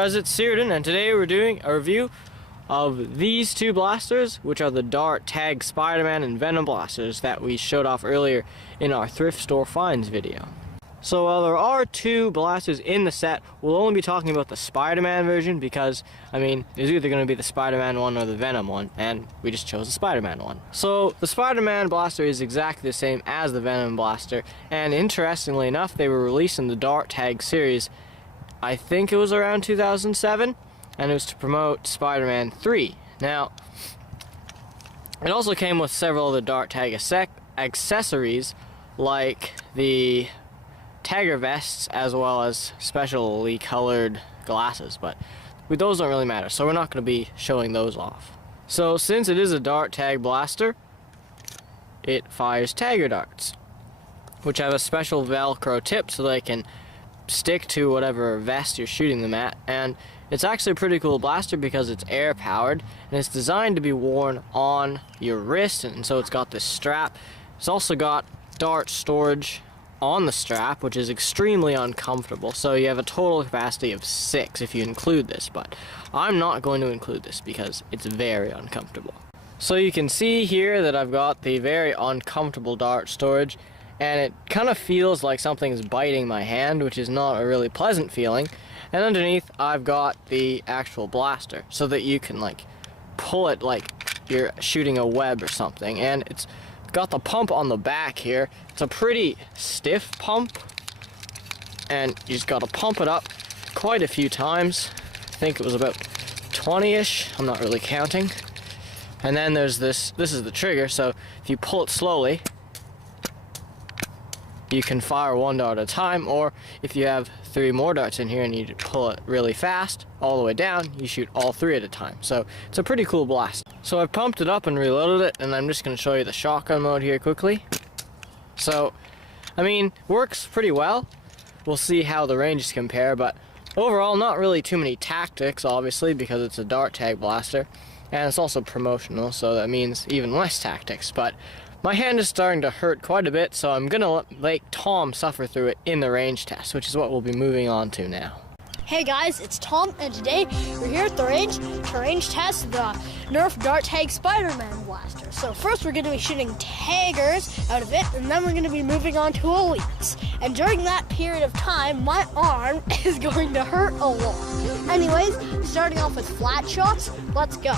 guys, it's Searden, and today we're doing a review of these two blasters, which are the Dart Tag Spiderman and Venom blasters that we showed off earlier in our thrift store finds video. So while there are two blasters in the set, we'll only be talking about the Spiderman version because, there's either going to be the Spiderman one or the Venom one, and we just chose the Spiderman one. So the Spiderman blaster is exactly the same as the Venom blaster, and interestingly enough, they were released in the Dart Tag series. I think it was around 2007, and it was to promote Spider-Man 3. Now, it also came with several other Dart Tag accessories, like the tagger vests, as well as specially colored glasses, but those don't really matter, so we're not going to be showing those off. So, since it is a Dart Tag blaster, it fires tagger darts, which have a special Velcro tip so they can stick to whatever vest you're shooting them at, and it's actually a pretty cool blaster because it's air powered and it's designed to be worn on your wrist, and so it's got this strap. It's also got dart storage on the strap, which is extremely uncomfortable, so you have a total capacity of 6 if you include this, but I'm not going to include this because it's very uncomfortable. So you can see here that I've got the very uncomfortable dart storage, and it kind of feels like something's biting my hand, which is not a really pleasant feeling. And underneath, I've got the actual blaster, so that you can pull it like you're shooting a web or something. And it's got the pump on the back here. It's a pretty stiff pump, and you just got to pump it up quite a few times. I think it was about 20-ish, I'm not really counting. And then there's this is the trigger, so if you pull it slowly, you can fire one dart at a time, or if you have 3 more darts in here and you pull it really fast all the way down, you shoot all 3 at a time. So it's a pretty cool blast. So I've pumped it up and reloaded it, and I'm just going to show you the shotgun mode here quickly. So, works pretty well. We'll see how the ranges compare, but overall not really too many tactics, obviously, because it's a Dart Tag blaster, and it's also promotional, so that means even less tactics. But my hand is starting to hurt quite a bit, so I'm going to let Tom suffer through it in the range test, which is what we'll be moving on to now. Hey guys, it's Tom, and today we're here at the range to range test the Nerf Dart Tag Spiderman blaster. So first we're going to be shooting taggers out of it, and then we're going to be moving on to elites. And during that period of time, my arm is going to hurt a lot. Anyways, starting off with flat shots, let's go.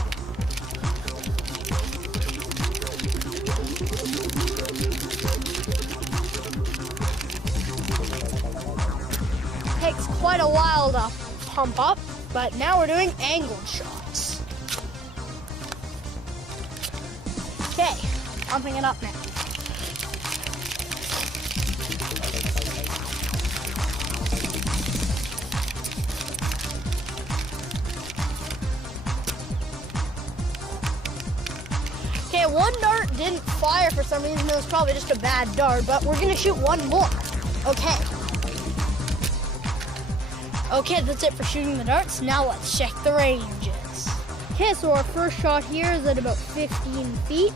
Takes quite a while to pump up, but now we're doing angled shots. Okay, pumping it up now. Okay, one dart didn't fire for some reason. It was probably just a bad dart, but we're gonna shoot one more. Okay. Okay, that's it for shooting the darts. Now let's check the ranges. Okay, so our first shot here is at about 15 feet.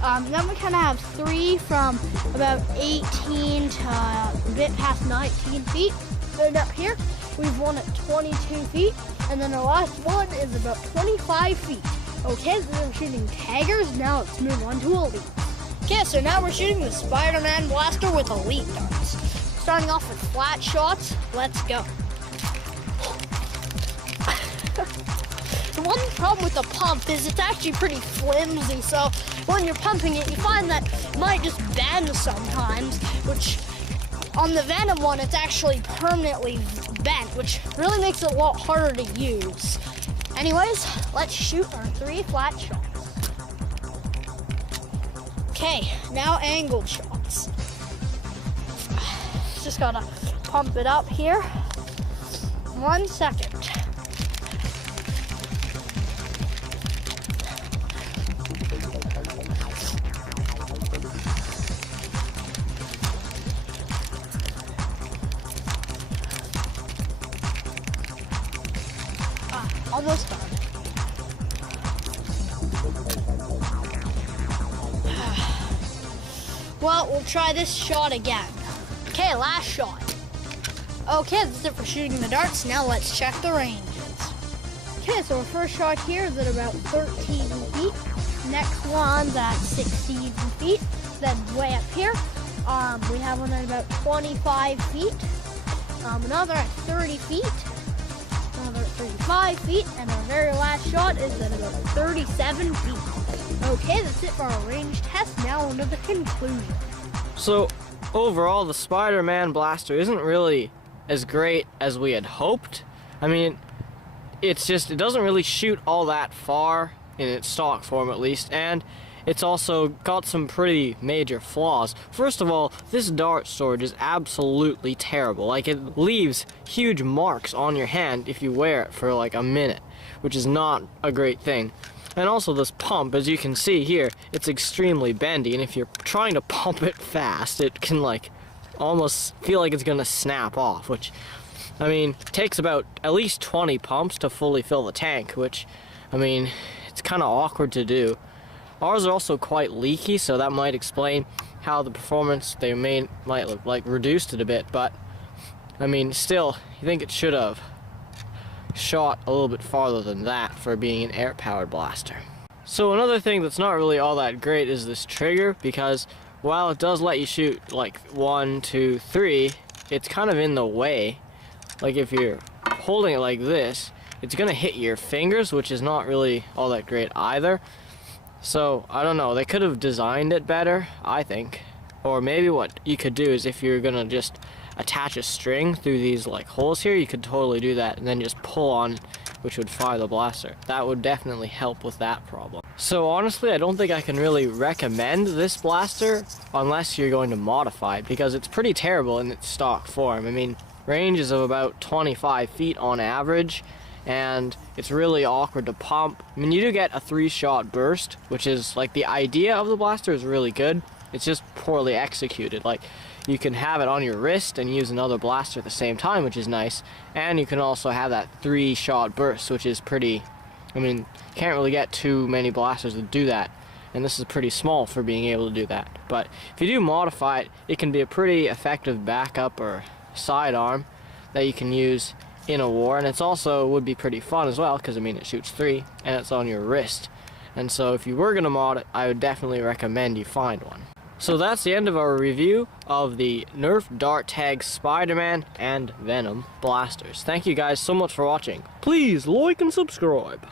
Then we kind of have 3 from about 18 to a bit past 19 feet. Then up here, we've one at 22 feet. And then our last one is about 25 feet. Okay, so we're shooting taggers. Now let's move on to elite. Okay, so now we're shooting the Spider-Man blaster with elite darts. Starting off with flat shots, let's go. The one problem with the pump is it's actually pretty flimsy, so when you're pumping it, you find that it might just bend sometimes, which on the Venom one, it's actually permanently bent, which really makes it a lot harder to use. Anyways, let's shoot our 3 flat shots. Okay, now angled shots. Just gotta pump it up here. 1 second. Almost done. Well, we'll try this shot again. Okay, last shot. Okay, that's it for shooting the darts. Now let's check the ranges. Okay, so our first shot here is at about 13 feet. Next one's at 16 feet. Then way up here, we have one at about 25 feet. Another at 30 feet. Another at 35 feet. And our very last shot is at about 37 feet. Okay, that's it for our range test. Now on to the conclusion. So overall, the Spider-Man blaster isn't really as great as we had hoped. I mean, it doesn't really shoot all that far in its stock form, at least, and it's also got some pretty major flaws. First of all, this dart storage is absolutely terrible. Like, it leaves huge marks on your hand if you wear it for like a minute, which is not a great thing. And also this pump, as you can see here, it's extremely bendy, and if you're trying to pump it fast, it can like almost feel like it's gonna snap off, which, I mean, takes about at least 20 pumps to fully fill the tank, which, I mean, it's kind of awkward to do. Ours are also quite leaky, so that might explain how the performance might look like reduced it a bit, but I mean, still, you think it should have shot a little bit farther than that for being an air-powered blaster. So another thing that's not really all that great is this trigger, because while it does let you shoot like 1, 2, 3, it's kind of in the way. Like if you're holding it like this, it's gonna hit your fingers, which is not really all that great either. So I don't know, they could have designed it better, I think. Or maybe what you could do is, if you're gonna just attach a string through these like holes here, you could totally do that and then just pull on, which would fire the blaster. That would definitely help with that problem. So honestly, I don't think I can really recommend this blaster unless you're going to modify it, because it's pretty terrible in its stock form. I mean, ranges of about 25 feet on average, and it's really awkward to pump. I mean, you do get a 3-shot burst, which is like, the idea of the blaster is really good. It's just poorly executed. Like, you can have it on your wrist and use another blaster at the same time, which is nice, and you can also have that 3-shot burst, which is pretty, I mean, you can't really get too many blasters that do that, and this is pretty small for being able to do that. But if you do modify it, it can be a pretty effective backup or sidearm that you can use in a war, and it's also would be pretty fun as well, because I mean, it shoots 3 and it's on your wrist. And so if you were gonna mod it, I would definitely recommend you find one. So that's the end of our review of the Nerf Dart Tag Spiderman and Venom blasters. Thank you guys so much for watching. Please like and subscribe.